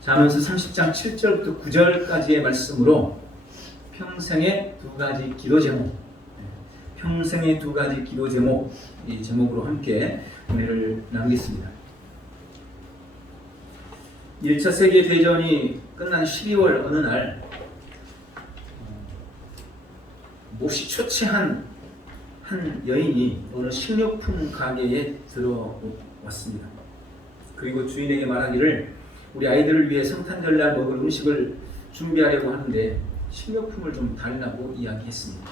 잠언서 30장 7절부터 9절까지의 말씀으로 평생의 두 가지 기도 제목, 평생의 두 가지 기도 제목, 이 제목으로 함께 은혜를 나누겠습니다. 1차 세계대전이 끝난 12월 어느 날 몹시 초췌한 한 여인이 어느 식료품 가게에 들어왔습니다. 그리고 주인에게 말하기를 우리 아이들을 위해 성탄절날 먹을 음식을 준비하려고 하는데 식료품을 좀 달라고 이야기했습니다.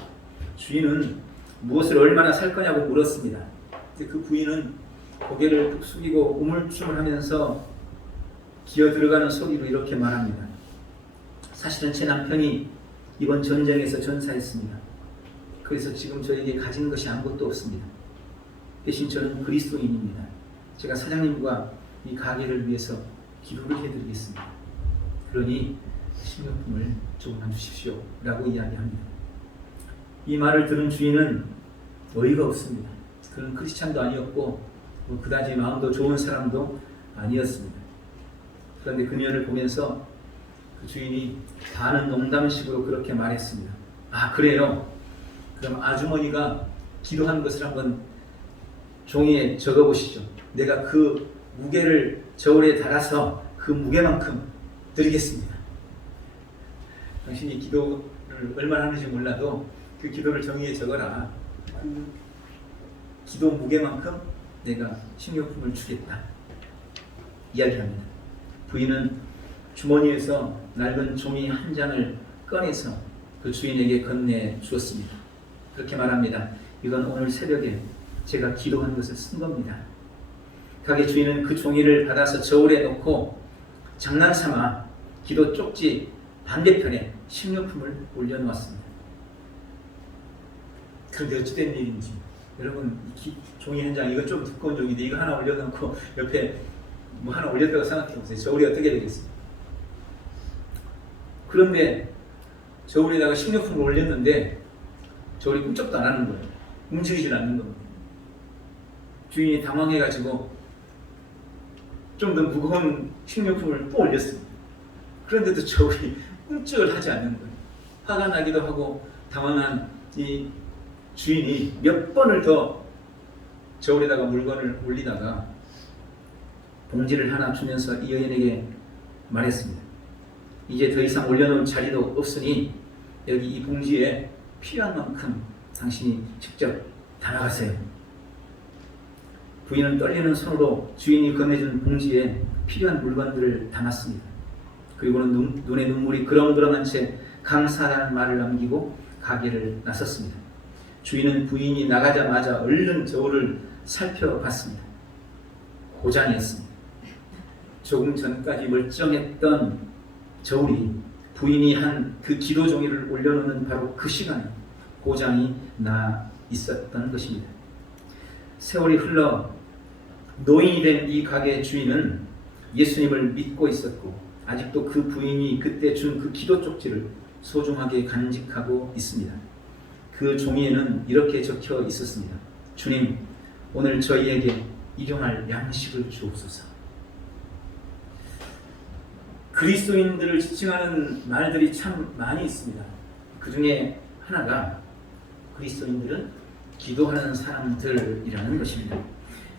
주인은 무엇을 얼마나 살 거냐고 물었습니다. 그 부인은 고개를 푹 숙이고 우물쭈물하면서 기어 들어가는 소리로 이렇게 말합니다. 사실은 제 남편이 이번 전쟁에서 전사했습니다. 그래서 지금 저에게 가진 것이 아무것도 없습니다. 대신 저는 그리스도인입니다. 제가 사장님과 이 가게를 위해서 기도를 해드리겠습니다. 그러니 식료품을 조금만 주십시오 라고 이야기합니다. 이 말을 들은 주인은 어이가 없습니다. 그는 크리스찬도 아니었고 그다지 마음도 좋은 사람도 아니었습니다. 그런데 그녀를 보면서 그 주인이 반은 농담식으로 그렇게 말했습니다. 아, 그래요? 그럼 아주머니가 기도한 것을 한번 종이에 적어보시죠. 내가 그 무게를 저울에 달아서 그 무게만큼 드리겠습니다. 당신이 기도를 얼마나 하는지 몰라도 그 기도를 종이에 적어라. 그 기도 무게만큼 내가 식료품을 주겠다. 이야기합니다. 부인은 주머니에서 낡은 종이 한 장을 꺼내서 그 주인에게 건네 주었습니다. 그렇게 말합니다. 이건 오늘 새벽에 제가 기도한 것을 쓴 겁니다. 가게 주인은 그 종이를 받아서 저울에 놓고 장난삼아 기도 쪽지 반대편에 식료품을 올려놓았습니다. 그런데 어찌된 일인지 여러분, 종이 한 장, 이거 좀 두꺼운 종인데 이거 하나 올려놓고 옆에 뭐 하나 올렸다고 생각해보세요. 저울이 어떻게 되겠습니까? 그런데 저울에다가 식료품을 올렸는데 저울이 꿈쩍도 안 하는 거예요. 움직이질 않는 겁니다. 주인이 당황해가지고 좀 더 무거운 식료품을 또 올렸습니다. 그런데도 저울이 꿈쩍을 하지 않는 거예요. 화가 나기도 하고 당황한 이 주인이 몇 번을 더 저울에다가 물건을 올리다가 봉지를 하나 주면서 이 여인에게 말했습니다. 이제 더 이상 올려놓을 자리도 없으니 여기 이 봉지에 필요한 만큼 당신이 직접 담아가세요. 부인은 떨리는 손으로 주인이 건네준 봉지에 필요한 물건들을 담았습니다. 그리고는 눈에 눈물이 그렁그렁한 채 감사하다는 말을 남기고 가게를 나섰습니다. 주인은 부인이 나가자마자 얼른 저울을 살펴봤습니다. 고장이었습니다. 조금 전까지 멀쩡했던 저울이 부인이 한 그 기도 종이를 올려놓는 바로 그 시간에 고장이 나 있었던 것입니다. 세월이 흘러 노인이 된 이 가게 주인은 예수님을 믿고 있었고 아직도 그 부인이 그때 준 그 기도 쪽지를 소중하게 간직하고 있습니다. 그 종이에는 이렇게 적혀 있었습니다. 주님, 오늘 저희에게 일용할 양식을 주옵소서. 그리스도인들을 지칭하는 말들이 참 많이 있습니다. 그 중에 하나가 그리스도인들은 기도하는 사람들이라는 것입니다.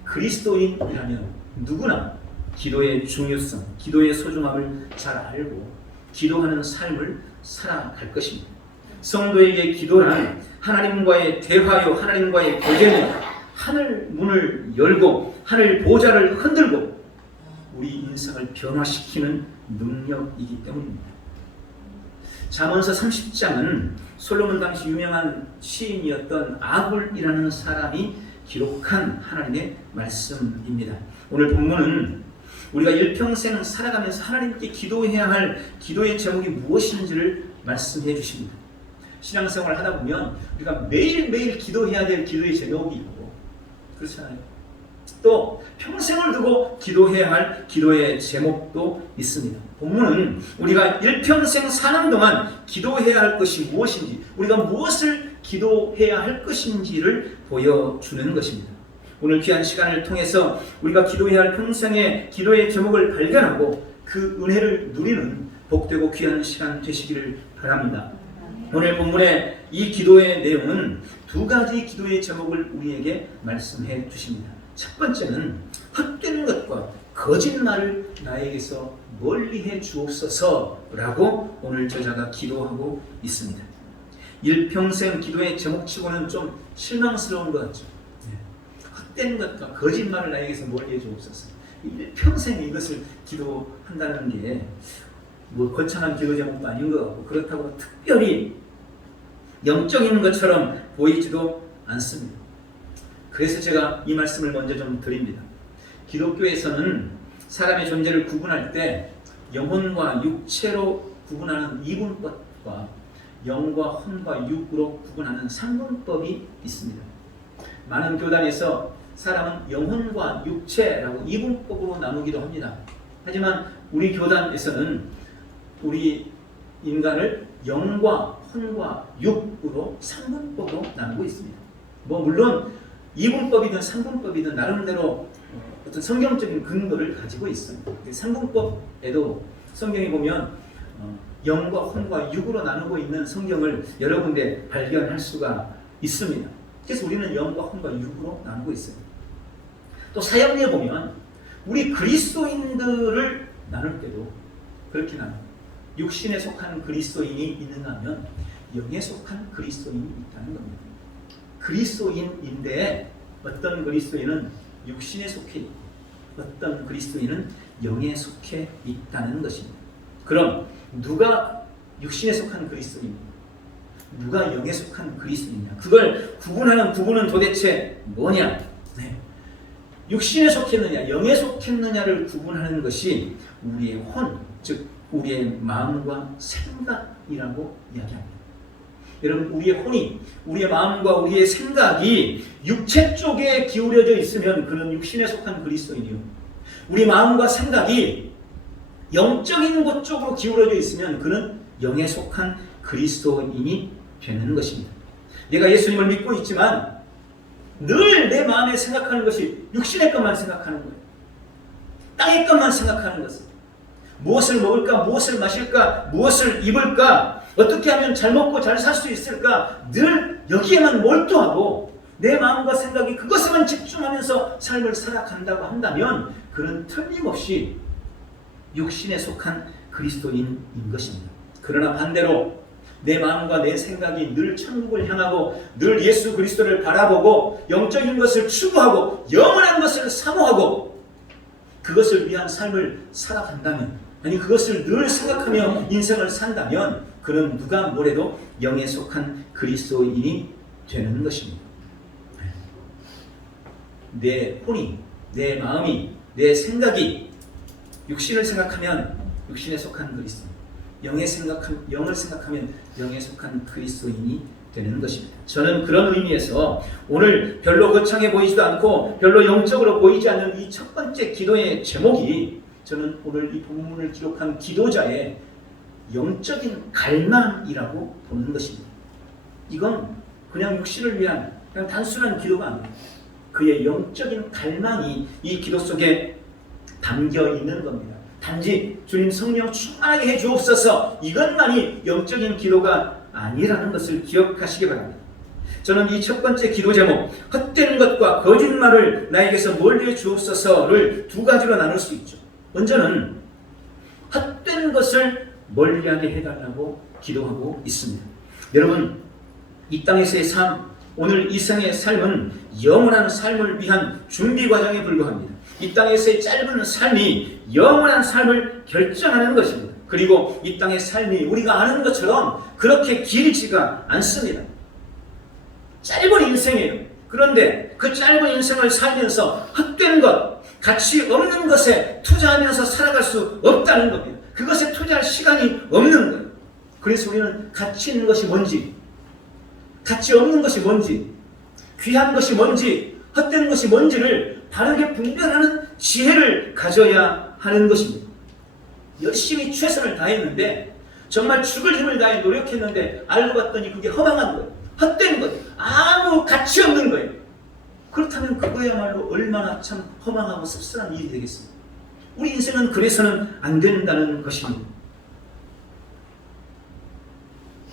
그리스도인이라면 누구나 기도의 중요성, 기도의 소중함을 잘 알고 기도하는 삶을 살아갈 것입니다. 성도에게 기도란 하나님과의 대화요, 하나님과의 교제는 하늘 문을 열고 하늘 보좌를 흔들고 우리 인생을 변화시키는 능력이기 때문입니다. 잠언서 30장은 솔로몬 당시 유명한 시인이었던 아굴이라는 사람이 기록한 하나님의 말씀입니다. 오늘 본문은 우리가 일평생 살아가면서 하나님께 기도해야 할 기도의 제목이 무엇인지를 말씀해 주십니다. 신앙생활을 하다 보면 우리가 매일매일 기도해야 될 기도의 제목이 있고 그렇잖아요. 또 평생을 두고 기도해야 할 기도의 제목도 있습니다. 본문은 우리가 일평생 사는 동안 기도해야 할 것이 무엇인지, 우리가 무엇을 기도해야 할 것인지를 보여주는 것입니다. 오늘 귀한 시간을 통해서 우리가 기도해야 할 평생의 기도의 제목을 발견하고 그 은혜를 누리는 복되고 귀한 시간 되시기를 바랍니다. 오늘 본문의 이 기도의 내용은 두 가지 기도의 제목을 우리에게 말씀해 주십니다. 첫 번째는 헛되는 것과 거짓말을 나에게서 멀리해 주옵소서라고 오늘 저자가 기도하고 있습니다. 일평생 기도의 제목치고는 좀 실망스러운 것 같죠. 헛된 것과 거짓말을 나에게서 멀리해 주옵소서. 일평생 이것을 기도한다는 게 뭐 거창한 기도 제목도 아닌 것 같고 그렇다고 특별히 영적인 것처럼 보이지도 않습니다. 그래서 제가 이 말씀을 먼저 좀 드립니다. 기독교에서는 사람의 존재를 구분할 때 영혼과 육체로 구분하는 이분법과 영과 혼과 육으로 구분하는 삼분법이 있습니다. 많은 교단에서 사람은 영혼과 육체라고 이분법으로 나누기도 합니다. 하지만 우리 교단에서는 우리 인간을 영과 혼과 육으로 삼분법으로 나누고 있습니다. 물론 이분법이든 삼분법이든 나름대로 어떤 성경적인 근거를 가지고 있습니다. 삼분법에도 성경에 보면 영과 혼과 육으로 나누고 있는 성경을 여러 군데 발견할 수가 있습니다. 그래서 우리는 영과 혼과 육으로 나누고 있습니다. 또 사역리에 보면 우리 그리스도인들을 나눌 때도 그렇게 나눕니다. 육신에 속한 그리스도인이 있는가 하면 영에 속한 그리스도인이 있다는 겁니다. 그리스도인인데 어떤 그리스도인은 육신에 속해 있고 어떤 그리스도인은 영에 속해 있다는 것입니다. 그럼 누가 육신에 속한 그리스도인입니까? 누가 영에 속한 그리스도인이냐? 그걸 구분하는 부분은 도대체 뭐냐? 육신에 속했느냐, 영에 속했느냐를 구분하는 것이 우리의 혼, 즉 우리의 마음과 생각이라고 이야기합니다. 여러분, 우리의 혼이, 우리의 마음과 우리의 생각이 육체 쪽에 기울여져 있으면 그는 육신에 속한 그리스도인이요. 우리 마음과 생각이 영적인 곳 쪽으로 기울어져 있으면 그는 영에 속한 그리스도인이 되는 것입니다. 내가 예수님을 믿고 있지만 늘 내 마음에 생각하는 것이 육신의 것만 생각하는 거예요. 땅의 것만 생각하는 것은 무엇을 먹을까, 무엇을 마실까, 무엇을 입을까, 어떻게 하면 잘 먹고 잘 살 수 있을까, 늘 여기에만 몰두하고 내 마음과 생각이 그것에만 집중하면서 삶을 살아간다고 한다면 그는 틀림없이 육신에 속한 그리스도인인 것입니다. 그러나 반대로 내 마음과 내 생각이 늘 천국을 향하고 늘 예수 그리스도를 바라보고 영적인 것을 추구하고 영원한 것을 사모하고 그것을 위한 삶을 살아간다면, 아니 그것을 늘 생각하며 인생을 산다면 그는 누가 뭐래도 영에 속한 그리스도인이 되는 것입니다. 내 혼이, 내 마음이, 내 생각이 육신을 생각하면 육신에 속한 그리스도인, 영을 생각하면 영에 속한 그리스도인이 되는 것입니다. 저는 그런 의미에서 오늘 별로 거창해 보이지도 않고 별로 영적으로 보이지 않는 이 첫 번째 기도의 제목이 저는 오늘 이 본문을 기록한 기도자의 영적인 갈망이라고 보는 것입니다. 이건 그냥 육신을 위한 그냥 단순한 기도가 아닙니다. 그의 영적인 갈망이 이 기도 속에 담겨 있는 겁니다. 단지 주님 성령 충만하게 해 주옵소서 이것만이 영적인 기도가 아니라는 것을 기억하시기 바랍니다. 저는 이 첫 번째 기도 제목 헛된 것과 거짓말을 나에게서 멀리해 주옵소서를 두 가지로 나눌 수 있죠. 먼저는 헛된 것을 멀리하게 해달라고 기도하고 있습니다. 여러분, 이 땅에서의 삶, 오늘 이 생의 삶은 영원한 삶을 위한 준비 과정에 불과합니다. 이 땅에서의 짧은 삶이 영원한 삶을 결정하는 것입니다. 그리고 이 땅의 삶이 우리가 아는 것처럼 그렇게 길지가 않습니다. 짧은 인생이에요. 그런데 그 짧은 인생을 살면서 헛된 것, 가치 없는 것에 투자하면서 살아갈 수 없다는 겁니다. 그것에 투자할 시간이 없는 거예요. 그래서 우리는 가치 있는 것이 뭔지, 가치 없는 것이 뭔지, 귀한 것이 뭔지, 헛된 것이 뭔지를 바르게 분별하는 지혜를 가져야 하는 것입니다. 열심히 최선을 다했는데 정말 죽을 힘을 다해 노력했는데 알고 봤더니 그게 허망한 거예요. 헛된 거예요. 아무 가치 없는 거예요. 그렇다면 그거야말로 얼마나 참 허망하고 씁쓸한 일이 되겠습니까? 우리 인생은 그래서는 안 된다는 것입니다.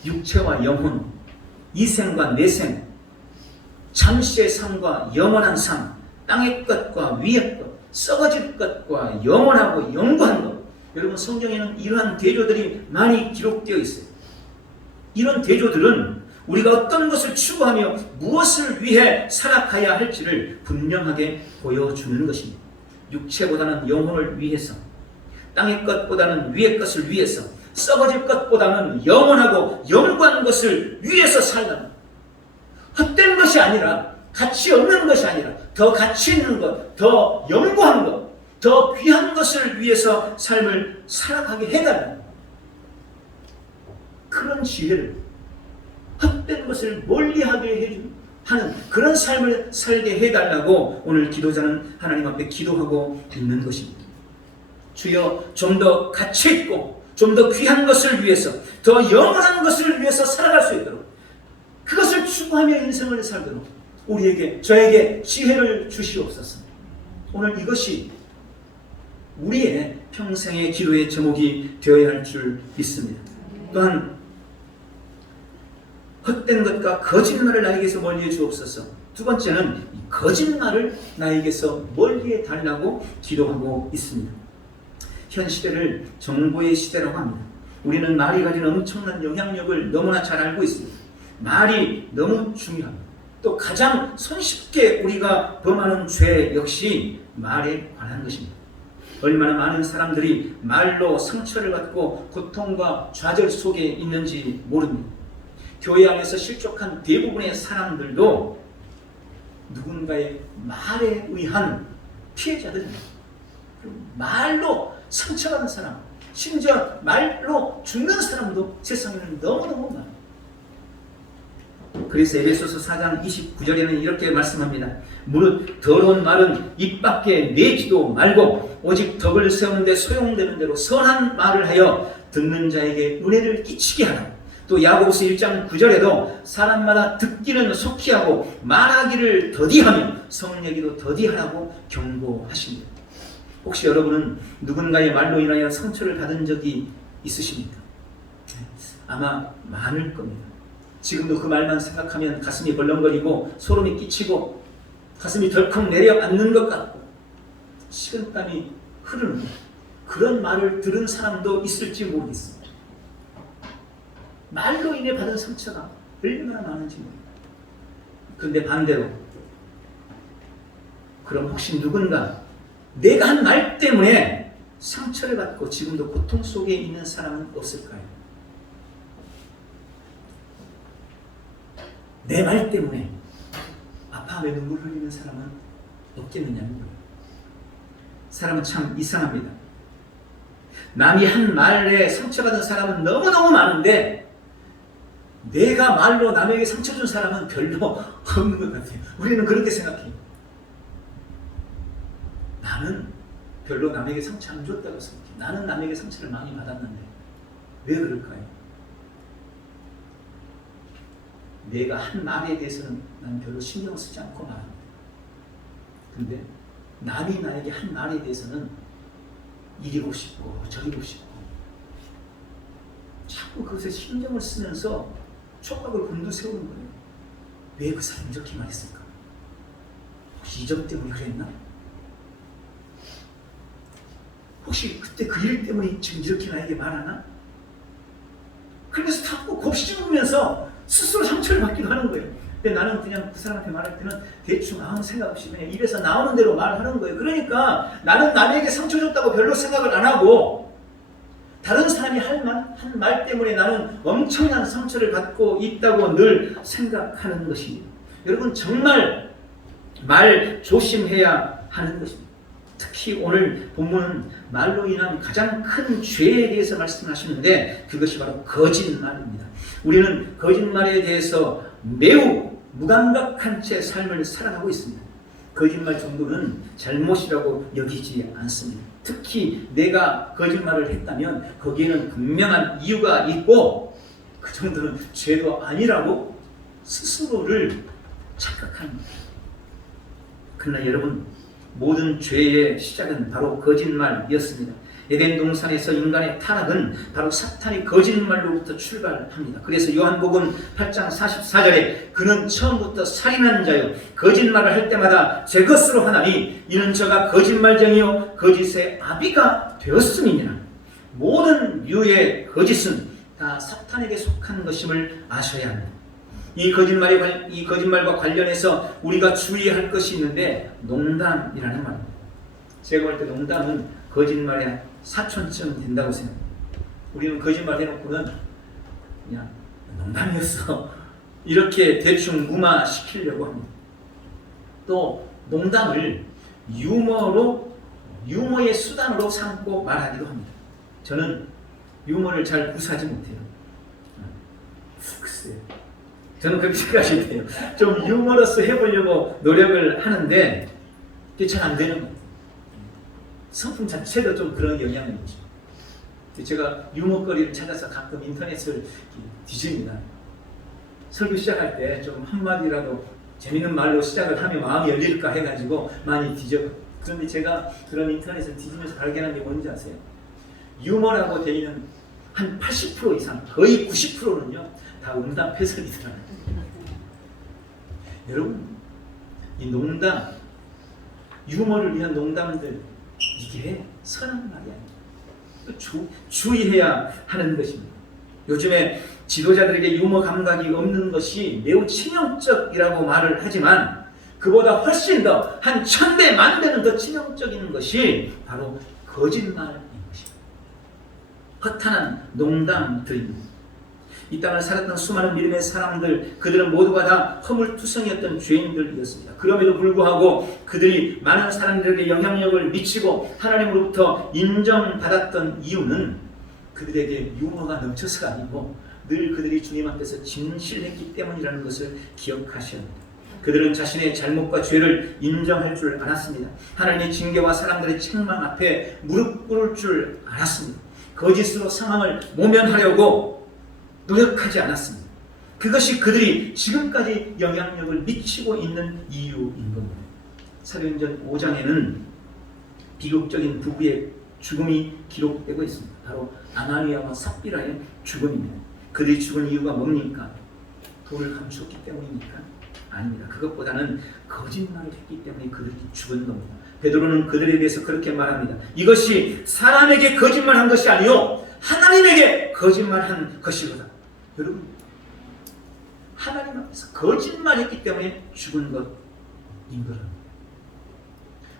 육체와 영혼, 이생과 내생, 잠시의 삶과 영원한 삶, 땅의 것과 위의 것, 썩어질 것과 영원하고 영구한 것. 여러분, 성경에는 이러한 대조들이 많이 기록되어 있어요. 이런 대조들은 우리가 어떤 것을 추구하며 무엇을 위해 살아가야 할지를 분명하게 보여주는 것입니다. 육체보다는 영혼을 위해서, 땅의 것보다는 위의 것을 위해서, 썩어질 것보다는 영원하고 영구한 것을 위해서 살라. 헛된 것이 아니라, 가치 없는 것이 아니라 더 가치 있는 것, 더 영구한 것, 더 귀한 것을 위해서 삶을 살아가게 해달라. 그런 지혜를, 헛된 것을 멀리하게 하는 그런 삶을 살게 해달라고 오늘 기도자는 하나님 앞에 기도하고 있는 것입니다. 주여, 좀 더 가치 있고 좀 더 귀한 것을 위해서, 더 영원한 것을 위해서 살아갈 수 있도록, 그것을 추구하며 인생을 살도록 우리에게, 저에게 지혜를 주시옵소서. 오늘 이것이 우리의 평생의 기도의 제목이 되어야 할 줄 믿습니다. 또한 헛된 것과 거짓말을 나에게서 멀리해 주옵소서. 두 번째는 이 거짓말을 나에게서 멀리해 달라고 기도하고 있습니다. 현 시대를 정보의 시대라고 합니다. 우리는 말이 가진 엄청난 영향력을 너무나 잘 알고 있습니다. 말이 너무 중요합니다. 또 가장 손쉽게 우리가 범하는 죄 역시 말에 관한 것입니다. 얼마나 많은 사람들이 말로 상처를 받고 고통과 좌절 속에 있는지 모릅니다. 교회 안에서 실족한 대부분의 사람들도 누군가의 말에 의한 피해자들입니다. 말로 상처받는 사람, 심지어 말로 죽는 사람도 세상에는 너무너무 많아요. 그래서 에베소서 4장 29절에는 이렇게 말씀합니다. 무릇 더러운 말은 입 밖에 내지도 말고 오직 덕을 세우는 데 소용되는 대로 선한 말을 하여 듣는 자에게 은혜를 끼치게 하라. 또 야고보서 1장 9절에도 사람마다 듣기는 속히 하고 말하기를 더디하며 성내기도 더디하라고 경고하십니다. 혹시 여러분은 누군가의 말로 인하여 상처를 받은 적이 있으십니까? 아마 많을 겁니다. 지금도 그 말만 생각하면 가슴이 벌렁거리고 소름이 끼치고 가슴이 덜컥 내려앉는 것 같고 식은땀이 흐르는 그런 말을 들은 사람도 있을지 모르겠습니다. 말로 인해 받은 상처가 얼마나 많은지 모릅니다. 그런데 반대로, 그럼 혹시 누군가 내가 한 말 때문에 상처를 받고 지금도 고통 속에 있는 사람은 없을까요? 내 말 때문에 아파하며 눈물 흘리는 사람은 없겠느냐는 거예요. 사람은 참 이상합니다. 남이 한 말에 상처받은 사람은 너무너무 많은데 내가 말로 남에게 상처 준 사람은 별로 없는 것 같아요. 우리는 그렇게 생각해요. 나는 별로 남에게 상처 안 줬다고 생각해요. 나는 남에게 상처를 많이 받았는데 왜 그럴까요? 내가 한 말에 대해서는 난 별로 신경 쓰지 않고 말합니다. 근데 남이 나에게 한 말에 대해서는 이리고 싶고 저리고 싶고 자꾸 그것에 신경을 쓰면서 촉각을 곤두세우는 거예요. 왜 그 사람이 이렇게 말했을까? 혹시 이 점 때문에 그랬나? 혹시 그때 그 일 때문에 지금 이렇게 나에게 말하나? 그래서 자꾸 곱씹으면서 스스로 상처를 받기도 하는 거예요. 근데 나는 그냥 그 사람한테 말할 때는 대충 아무 생각 없이 그냥 입에서 나오는 대로 말하는 거예요. 그러니까 나는 남에게 상처 줬다고 별로 생각을 안 하고 다른 사람이 한 말 때문에 나는 엄청난 상처를 받고 있다고 늘 생각하는 것입니다. 여러분, 정말 말 조심해야 하는 것입니다. 특히 오늘 본문은 말로 인한 가장 큰 죄에 대해서 말씀하시는데 그것이 바로 거짓말입니다. 우리는 거짓말에 대해서 매우 무감각한 채 삶을 살아가고 있습니다. 거짓말 정도는 잘못이라고 여기지 않습니다. 특히 내가 거짓말을 했다면 거기에는 분명한 이유가 있고 그 정도는 죄도 아니라고 스스로를 착각합니다. 그러나 여러분, 모든 죄의 시작은 바로 거짓말이었습니다. 에덴 동산에서 인간의 타락은 바로 사탄의 거짓말로부터 출발합니다. 그래서 요한복음 8장 44절에 그는 처음부터 살인한 자요 거짓말을 할 때마다 제 것으로 하나니 이는 저가 거짓말쟁이요 거짓의 아비가 되었음이니라. 모든 유의 거짓은 다 사탄에게 속한 것임을 아셔야 합니다. 이 거짓말과 관련해서 우리가 주의할 것이 있는데 농담이라는 말입니다. 제가 볼 때 농담은 거짓말의 사촌쯤 된다고 생각합니다. 우리는 거짓말 해놓고는 그냥 농담이었어 이렇게 대충 무마시키려고 합니다. 또 농담을 유머의 수단으로 삼고 말하기도 합니다. 저는 유머를 잘 구사하지 못해요. 글쎄요. 저는 그렇게 생각이 돼요. 좀 유머러스 해보려고 노력을 하는데 그게 잘 안 되는 거예요. 성품 자체도 좀 그런 영향이 있죠. 제가 유머거리를 찾아서 가끔 인터넷을 뒤집니다. 설교 시작할 때 좀 한마디라도 재밌는 말로 시작을 하면 마음이 열릴까 해가지고 많이 뒤져요. 그런데 제가 그런 인터넷을 뒤지면서 발견한 게 뭔지 아세요? 유머라고 되어 있는 한 80% 이상, 거의 90%는요 다 응답 해석이더라고요. 여러분, 이 농담, 유머를 위한 농담들, 이게 선한 말이 아니에요. 주의해야 하는 것입니다. 요즘에 지도자들에게 유머 감각이 없는 것이 매우 치명적이라고 말을 하지만 그보다 훨씬 더 한 1000배, 10,000배는 더 치명적인 것이 바로 거짓말인 것입니다. 허탄한 농담들입니다. 이 땅을 살았던 수많은 믿음의 사람들, 그들은 모두가 다 허물투성이었던 죄인들이었습니다. 그럼에도 불구하고 그들이 많은 사람들에게 영향력을 미치고 하나님으로부터 인정받았던 이유는 그들에게 유머가 넘쳐서가 아니고 늘 그들이 주님 앞에서 진실했기 때문이라는 것을 기억하셔야 합니다. 그들은 자신의 잘못과 죄를 인정할 줄 알았습니다. 하나님의 징계와 사람들의 책망 앞에 무릎 꿇을 줄 알았습니다. 거짓으로 상황을 모면하려고 노력하지 않았습니다. 그것이 그들이 지금까지 영향력을 미치고 있는 이유인 겁니다. 사도행전 5장에는 비극적인 부부의 죽음이 기록되고 있습니다. 바로 아나니아와 삽비라의 죽음입니다. 그들이 죽은 이유가 뭡니까? 돈을 감추었기 때문입니까? 아닙니다. 그것보다는 거짓말을 했기 때문에 그들이 죽은 겁니다. 베드로는 그들에 대해서 그렇게 말합니다. 이것이 사람에게 거짓말한 것이 아니요 하나님에게 거짓말한 것이로다. 여러분, 하나님 앞에서 거짓말했기 때문에 죽은 것인 거라.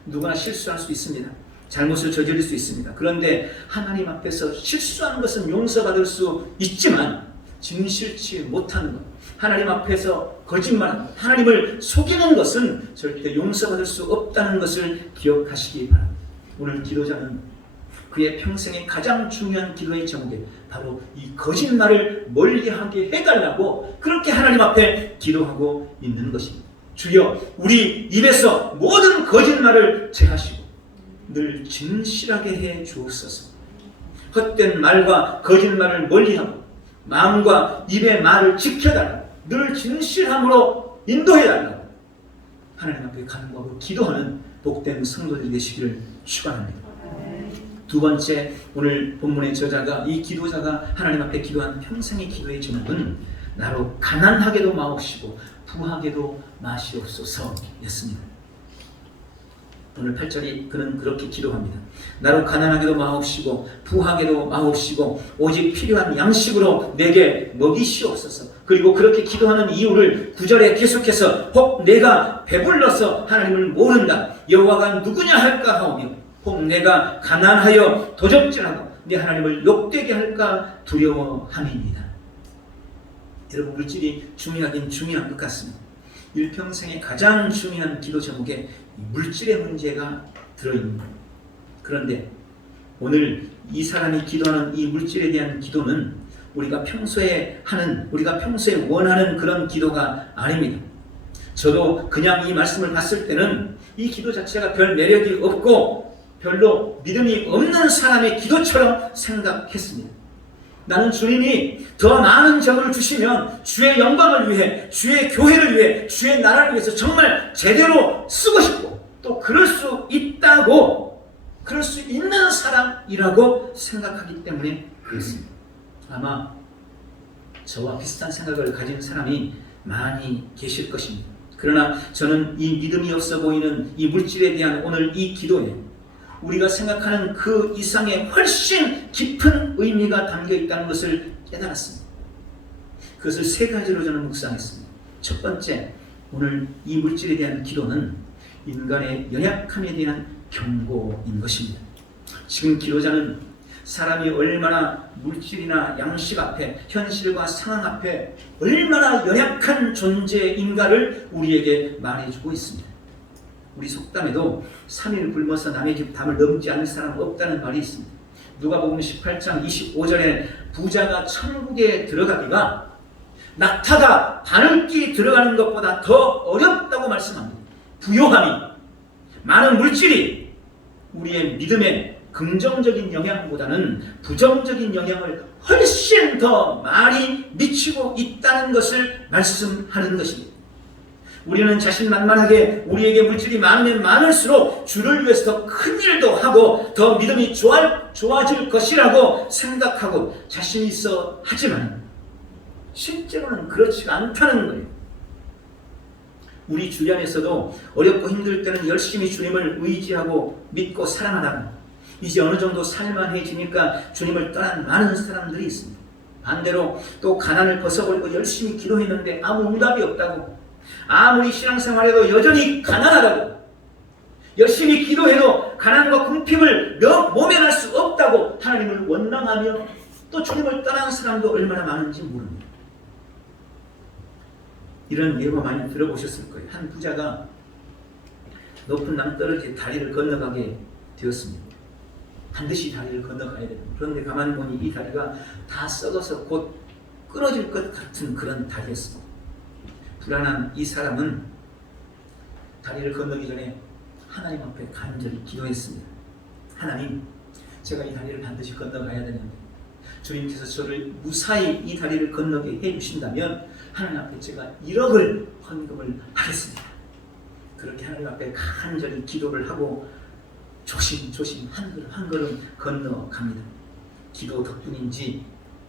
누구나 실수할 수 있습니다. 잘못을 저지를 수 있습니다. 그런데 하나님 앞에서 실수하는 것은 용서받을 수 있지만 진실치 못하는 것, 하나님 앞에서 거짓말하는 것, 하나님을 속이는 것은 절대 용서받을 수 없다는 것을 기억하시기 바랍니다. 오늘 기도자는 그의 평생의 가장 중요한 기도의 제목에 바로 이 거짓말을 멀리하게 해달라고 그렇게 하나님 앞에 기도하고 있는 것입니다. 주여, 우리 입에서 모든 거짓말을 제하시고 늘 진실하게 해 주옵소서. 헛된 말과 거짓말을 멀리하고 마음과 입의 말을 지켜달라고, 늘 진실함으로 인도해달라고 하나님 앞에 간구하고 기도하는 복된 성도들이 되시기를 축원합니다. 두 번째, 오늘 본문의 저자가, 이 기도자가 하나님 앞에 기도한 평생의 기도의 제목은 나로 가난하게도 마옵시고 부하게도 마시옵소서였습니다. 오늘 8절이 그는 그렇게 기도합니다. 나로 가난하게도 마옵시고 부하게도 마옵시고 오직 필요한 양식으로 내게 먹이시옵소서. 그리고 그렇게 기도하는 이유를 9절에 계속해서 혹 내가 배불러서 하나님을 모른다, 여호와가 누구냐 할까 하오며 혹 내가 가난하여 도적질하고 내 하나님을 욕되게 할까 두려워함입니다. 여러분, 물질이 중요하긴 중요한 것 같습니다. 일평생에 가장 중요한 기도 제목에 물질의 문제가 들어있는 겁니다. 그런데 오늘 이 사람이 기도하는 이 물질에 대한 기도는 우리가 평소에 원하는 그런 기도가 아닙니다. 저도 그냥 이 말씀을 봤을 때는 이 기도 자체가 별 매력이 없고 별로 믿음이 없는 사람의 기도처럼 생각했습니다. 나는 주님이 더 많은 적을 주시면 주의 영광을 위해, 주의 교회를 위해, 주의 나라를 위해서 정말 제대로 쓰고 싶고 또 그럴 수 있다고, 그럴 수 있는 사람이라고 생각하기 때문에 그렇습니다. 아마 저와 비슷한 생각을 가진 사람이 많이 계실 것입니다. 그러나 저는 이 믿음이 없어 보이는 이 물질에 대한 오늘 이 기도에 우리가 생각하는 그 이상의 훨씬 깊은 의미가 담겨 있다는 것을 깨달았습니다. 그것을 세 가지로 저는 묵상했습니다. 첫 번째, 오늘 이 물질에 대한 기도는 인간의 연약함에 대한 경고인 것입니다. 지금 기도자는 사람이 얼마나 물질이나 양식 앞에, 현실과 상황 앞에 얼마나 연약한 존재인가를 우리에게 말해주고 있습니다. 우리 속담에도 3일 굶어서 남의 집 담을 넘지 않는 사람은 없다는 말이 있습니다. 누가복음 18장 25절에 부자가 천국에 들어가기가 낙타가 바늘길이 들어가는 것보다 더 어렵다고 말씀합니다. 부요함이, 많은 물질이 우리의 믿음에 긍정적인 영향보다는 부정적인 영향을 훨씬 더 많이 미치고 있다는 것을 말씀하는 것입니다. 우리는 자신만만하게 우리에게 물질이 많으면 많을수록 주를 위해서 더 큰 일도 하고 더 믿음이 좋아질 것이라고 생각하고 자신 있어 하지만 실제로는 그렇지가 않다는 거예요. 우리 주변에서도 어렵고 힘들 때는 열심히 주님을 의지하고 믿고 사랑하다가 이제 어느 정도 살만해지니까 주님을 떠난 많은 사람들이 있습니다. 반대로 또 가난을 벗어버리고 열심히 기도했는데 아무 응답이 없다고, 아무리 신앙생활해도 여전히 가난하다고, 열심히 기도해도 가난과 궁핍을 모면할 수 없다고 하나님을 원망하며 또 주님을 떠난 사람도 얼마나 많은지 모릅니다. 이런 예고 많이 들어보셨을 거예요. 한 부자가 높은 낭떠러지에 다리를 건너가게 되었습니다. 반드시 다리를 건너가야 됩니다. 그런데 가만히 보니 이 다리가 다 썩어서 곧 끊어질 것 같은 그런 다리였습니다. 불안한 이 사람은 다리를 건너기 전에 하나님 앞에 간절히 기도했습니다. 하나님, 제가 이 다리를 반드시 건너가야 되는데 주님께서 저를 무사히 이 다리를 건너게 해주신다면 하나님 앞에 제가 1억을 헌금을 하겠습니다. 그렇게 하나님 앞에 간절히 기도를 하고 조심조심 한 걸음 한 걸음 건너갑니다. 기도 덕분인지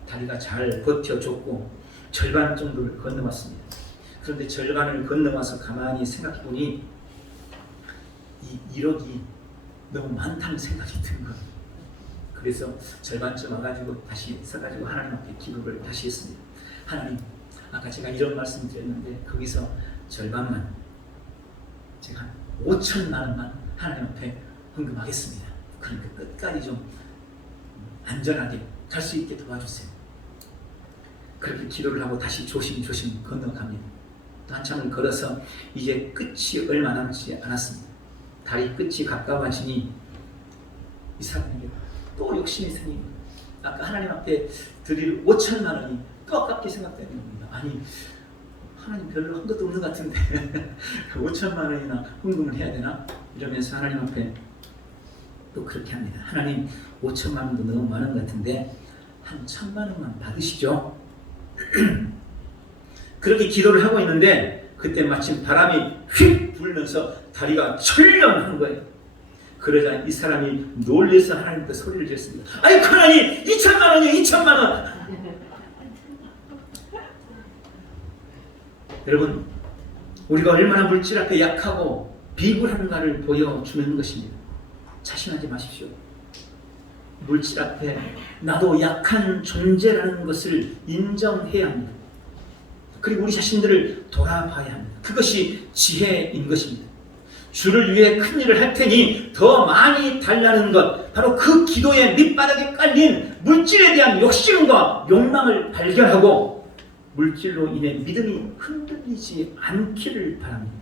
다리가 잘 버텨줬고 절반 정도를 건너왔습니다. 그런데 절반을 건너와서 가만히 생각해보니 이 1억이 너무 많다는 생각이 든 거예요. 그래서 절반쯤 와가지고 다시 서가지고 하나님 앞에 기도를 다시 했습니다. 하나님, 아까 제가 이런 말씀 드렸는데 거기서 절반만, 제가 5천만 원만 하나님 앞에 헌금하겠습니다. 그러니까 끝까지 좀 안전하게 갈 수 있게 도와주세요. 그렇게 기도를 하고 다시 조심조심 건너갑니다. 또 한참을 걸어서 이제 끝이 얼마 남지 않았습니다. 다리 끝이 가까워지니 이 사람에게 또 욕심이 생깁니다. 아까 하나님 앞에 드릴 5천만 원이 또 아깝게 생각되는 겁니다. 아니, 하나님 별로 한 것도 없는 것 같은데 5천만 원이나 헌금을 해야 되나? 이러면서 하나님 앞에 또 그렇게 합니다. 하나님, 5천만 원도 너무 많은 것 같은데 한 1,000만 원만 받으시죠. 그렇게 기도를 하고 있는데 그때 마침 바람이 휙 불면서 다리가 철렁한 거예요. 그러자 이 사람이 놀라서 하나님께 소리를 지었습니다. 아니, 하나님, 2천만 원이요, 2천만 원. 여러분, 우리가 얼마나 물질 앞에 약하고 비굴한가를 보여주는 것입니다. 자신하지 마십시오. 물질 앞에 나도 약한 존재라는 것을 인정해야 합니다. 그리고 우리 자신들을 돌아봐야 합니다. 그것이 지혜인 것입니다. 주를 위해 큰 일을 할 테니 더 많이 달라는 것, 바로 그 기도의 밑바닥에 깔린 물질에 대한 욕심과 욕망을 발견하고 물질로 인해 믿음이 흔들리지 않기를 바랍니다.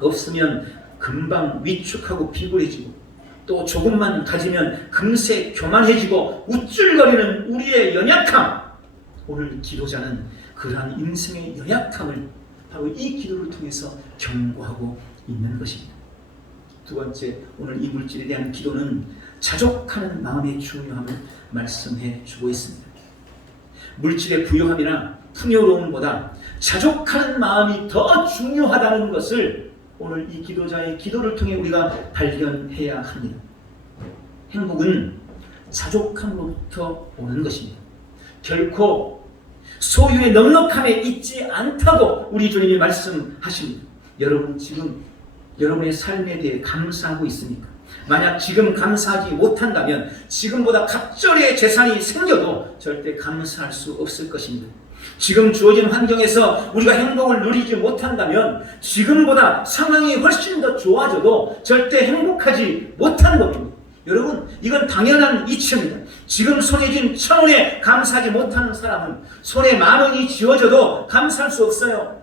없으면 금방 위축하고 비굴해지고 또 조금만 가지면 금세 교만해지고 우쭐거리는 우리의 연약함, 오늘 기도자는 그러한 인생의 연약함을 바로 이 기도를 통해서 경고하고 있는 것입니다. 두 번째, 오늘 이 물질에 대한 기도는 자족하는 마음의 중요함을 말씀해 주고 있습니다. 물질의 부요함이나 풍요로움보다 자족하는 마음이 더 중요하다는 것을 오늘 이 기도자의 기도를 통해 우리가 발견해야 합니다. 행복은 자족함으로부터 오는 것입니다. 결코 소유의 넉넉함에 있지 않다고 우리 주님이 말씀하십니다. 여러분 지금 여러분의 삶에 대해 감사하고 있습니까? 만약 지금 감사하지 못한다면 지금보다 갑절의 재산이 생겨도 절대 감사할 수 없을 것입니다. 지금 주어진 환경에서 우리가 행복을 누리지 못한다면 지금보다 상황이 훨씬 더 좋아져도 절대 행복하지 못하는 겁니다. 여러분 이건 당연한 이치입니다. 지금 손에 쥔 1,000원에 감사하지 못하는 사람은 손에 10,000원이 쥐어져도 감사할 수 없어요.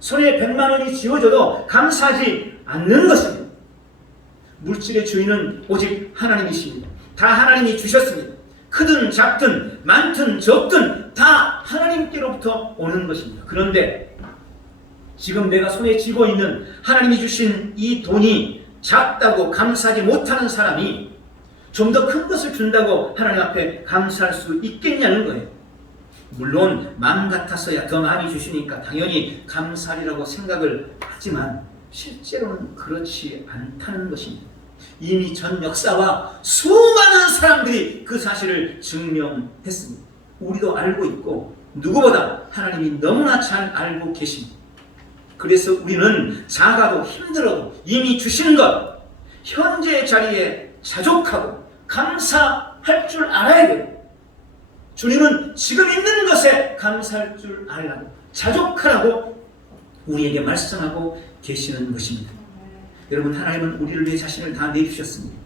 손에 100만 원이 쥐어져도 감사하지 않는 것입니다. 물질의 주인은 오직 하나님이십니다. 다 하나님이 주셨습니다. 크든 작든 많든 적든 다 하나님께로부터 오는 것입니다. 그런데 지금 내가 손에 쥐고 있는 하나님이 주신 이 돈이 작다고 감사하지 못하는 사람이 좀 더 큰 것을 준다고 하나님 앞에 감사할 수 있겠냐는 거예요. 물론 마음 같아서야 더 많이 주시니까 당연히 감사하리라고 생각을 하지만 실제로는 그렇지 않다는 것입니다. 이미 전 역사와 수많은 사람들이 그 사실을 증명했습니다. 우리도 알고 있고 누구보다 하나님이 너무나 잘 알고 계십니다. 그래서 우리는 작아도 힘들어도 이미 주신 것 현재의 자리에 자족하고 감사할 줄 알아야 돼요. 주님은 지금 있는 것에 감사할 줄 알라고 자족하라고 우리에게 말씀하고 계시는 것입니다. 여러분 하나님은 우리를 위해 자신을 다 내주셨습니다.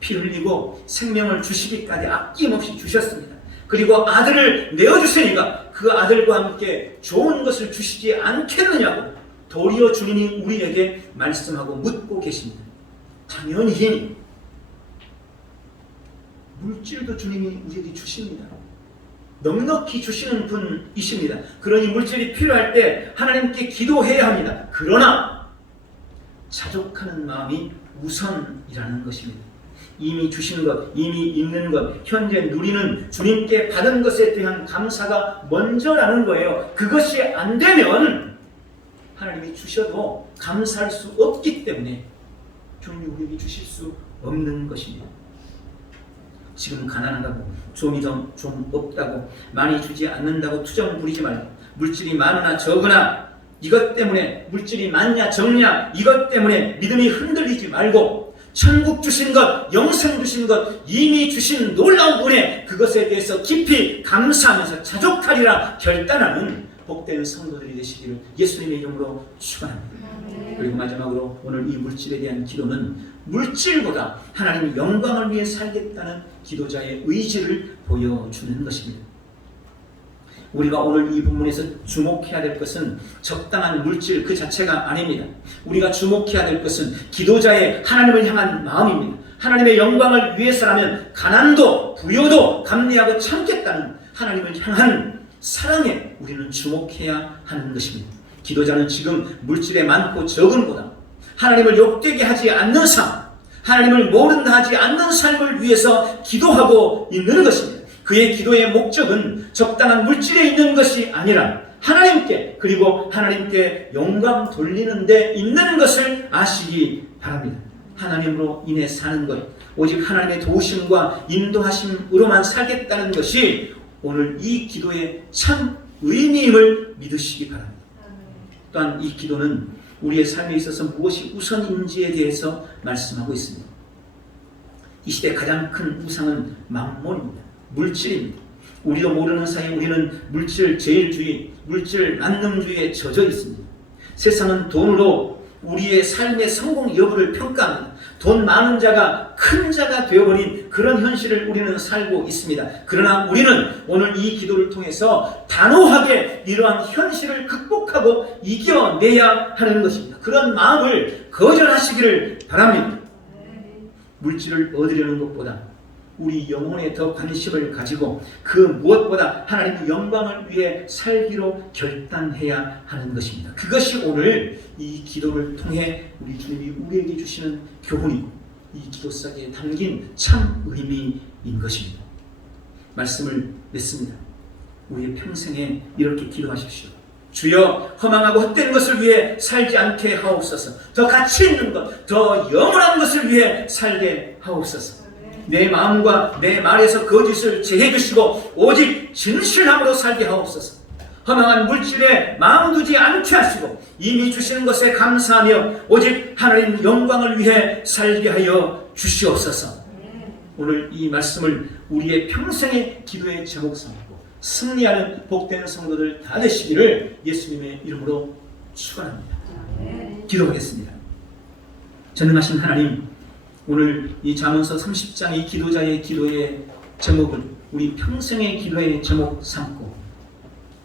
피 흘리고 생명을 주시기까지 아낌없이 주셨습니다. 그리고 아들을 내어주시니까 그 아들과 함께 좋은 것을 주시지 않겠느냐고 도리어 주님이 우리에게 말씀하고 묻고 계십니다. 당연히 물질도 주님이 우리에게 주십니다. 넉넉히 주시는 분이십니다. 그러니 물질이 필요할 때 하나님께 기도해야 합니다. 그러나 자족하는 마음이 우선이라는 것입니다. 이미 주신 것, 이미 있는 것, 현재 누리는 주님께 받은 것에 대한 감사가 먼저라는 거예요. 그것이 안 되면 하나님이 주셔도 감사할 수 없기 때문에 주님이 우리에게 주실 수 없는 것입니다. 지금 가난하다고 좀이 더 좀 없다고 많이 주지 않는다고 투정 부리지 말고 물질이 많으나 적으나 이것 때문에 물질이 많냐 적냐 이것 때문에 믿음이 흔들리지 말고 천국 주신 것, 영생 주신 것, 이미 주신 놀라운 은혜 그것에 대해서 깊이 감사하면서 자족하리라 결단하는 복된 성도들이 되시기를 예수님의 이름으로 축원합니다. 그리고 마지막으로 오늘 이 물질에 대한 기도는 물질보다 하나님의 영광을 위해 살겠다는 기도자의 의지를 보여주는 것입니다. 우리가 오늘 이 부분에서 주목해야 될 것은 적당한 물질 그 자체가 아닙니다. 우리가 주목해야 될 것은 기도자의 하나님을 향한 마음입니다. 하나님의 영광을 위해서라면 가난도 부요도 감내하고 참겠다는 하나님을 향한 사랑에 우리는 주목해야 하는 것입니다. 기도자는 지금 물질에 많고 적음보다 하나님을 욕되게 하지 않는 삶, 하나님을 모른다 하지 않는 삶을 위해서 기도하고 있는 것입니다. 그의 기도의 목적은 적당한 물질에 있는 것이 아니라 하나님께 그리고 하나님께 영광 돌리는 데 있는 것을 아시기 바랍니다. 하나님으로 인해 사는 것, 오직 하나님의 도우심과 인도하심으로만 살겠다는 것이 오늘 이 기도의 참 의미임을 믿으시기 바랍니다. 또한 이 기도는 우리의 삶에 있어서 무엇이 우선인지에 대해서 말씀하고 있습니다. 이 시대 가장 큰 우상은 만몬입니다. 물질입니다. 우리도 모르는 사이에 우리는 물질 제일주의, 물질 만능주의에 젖어 있습니다. 세상은 돈으로 우리의 삶의 성공 여부를 평가합니다. 돈 많은 자가 큰 자가 되어버린 그런 현실을 우리는 살고 있습니다. 그러나 우리는 오늘 이 기도를 통해서 단호하게 이러한 현실을 극복하고 이겨내야 하는 것입니다. 그런 마음을 거절하시기를 바랍니다. 물질을 얻으려는 것보다 우리 영혼에 더 관심을 가지고 그 무엇보다 하나님의 영광을 위해 살기로 결단해야 하는 것입니다. 그것이 오늘 이 기도를 통해 우리 주님이 우리에게 주시는 교훈이고 이 기도 속에 담긴 참 의미인 것입니다. 말씀을 맺습니다. 우리의 평생에 이렇게 기도하십시오. 주여 허망하고 헛된 것을 위해 살지 않게 하옵소서. 더 가치 있는 것, 더 영원한 것을 위해 살게 하옵소서. 내 마음과 내 말에서 거짓을 제해 주시고 오직 진실함으로 살게 하옵소서. 허망한 물질에 마음 두지 않게 하시고 이미 주시는 것에 감사하며 오직 하나님 영광을 위해 살게 하여 주시옵소서. 오늘 이 말씀을 우리의 평생의 기도의 제목 삼고 승리하는 복된 성도들 다 되시기를 예수님의 이름으로 축원합니다. 기도하겠습니다. 전능하신 하나님, 오늘 이 잠언서 30장 이 기도자의 기도의 제목을 우리 평생의 기도의 제목 삼고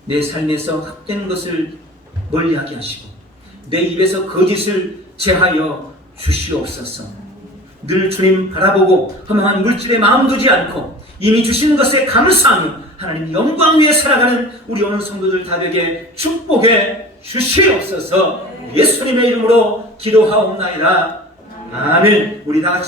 내 삶에서 헛된 것을 멀리하게 하시고 내 입에서 거짓을 제하여 주시옵소서. 늘 주님 바라보고 허망한 물질에 마음 두지 않고 이미 주신 것에 감사하며 하나님 영광 위에 살아가는 우리 오는 성도들 다 되게 축복해 주시옵소서. 예수님의 이름으로 기도하옵나이다. 아멘. 우리 다 같이